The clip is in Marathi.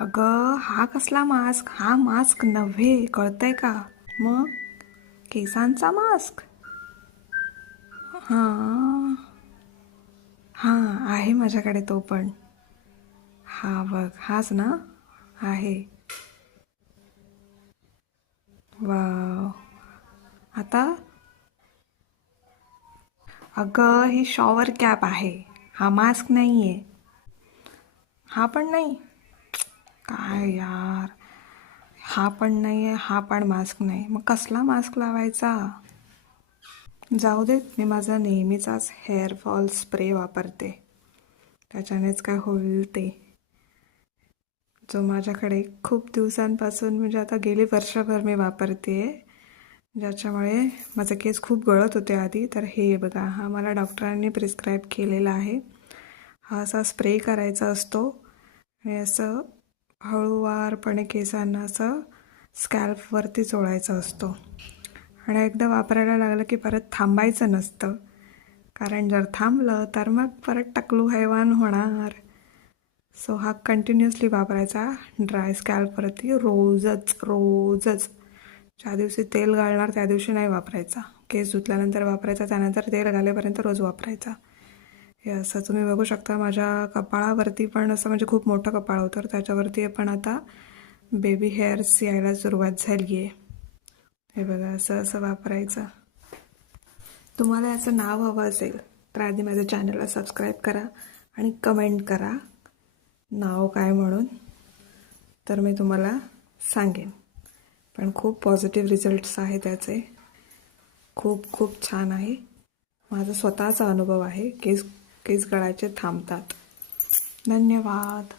अगं हा कसला मास्क? हा मास्क नव्हे, कळतंय का? मग केसांचा मास्क? हां हां, आहे माझ्याकडे तो पण. हा बघ, हाच ना? आहे. वाव. आता अगं ही शॉवर कॅप आहे, हा मास्क नाही आहे. हा पण नाही. काय यार, हा पण नाही आहे, हा पण मास्क नाही, मग कसला मास्क लावायचा? जाऊ देत, मी माझा नेहमीचाच हेअर फॉल स्प्रे वापरते, त्याच्यानेच काय होईल ते. जो माझ्याकडे खूप दिवसांपासून म्हणजे आता गेली वर्षभर मी वापरते, ज्याच्यामुळे माझे केस खूप गळत होते आधी. तर हे बघा, हा मला डॉक्टरांनी प्रिस्क्राईब केलेला आहे. हा असा स्प्रे करायचा असतो आणि असं हळूवारपणे केसांना असं स्कॅल्पवरती चोळायचा असतो. आणि एकदा वापरायला लागलं की परत थांबायचं नसतं, कारण जर थांबलं तर मग परत टकलू हैवान होणार. सो हा कंटिन्युअसली वापरायचा ड्राय स्कॅल्पवरती रोजच रोजच. ज्या दिवशी तेल घालणार त्या दिवशी नाही वापरायचा, केस धुतल्यानंतर वापरायचा, त्यानंतर तेल घालेपर्यंत रोज वापरायचा. हे असं तुम्ही बघू शकता माझ्या कपाळावरती पण, असं म्हणजे खूप मोठं कपाळ होतं, तर त्याच्यावरती पण आता बेबी हेअर्स यायला सुरुवात झाली आहे. हे बघा, असं असं वापरायचं. तुम्हाला याचं नाव हवं असेल तर आधी माझ्या चॅनलला सबस्क्राईब करा आणि कमेंट करा नाव काय म्हणून, तर मी तुम्हाला सांगेन. पण खूप पॉझिटिव्ह रिझल्ट्स आहे त्याचे, खूप खूप छान आहे. माझा स्वतःचा अनुभव आहे, केस केस गळायचे थांबतात. धन्यवाद.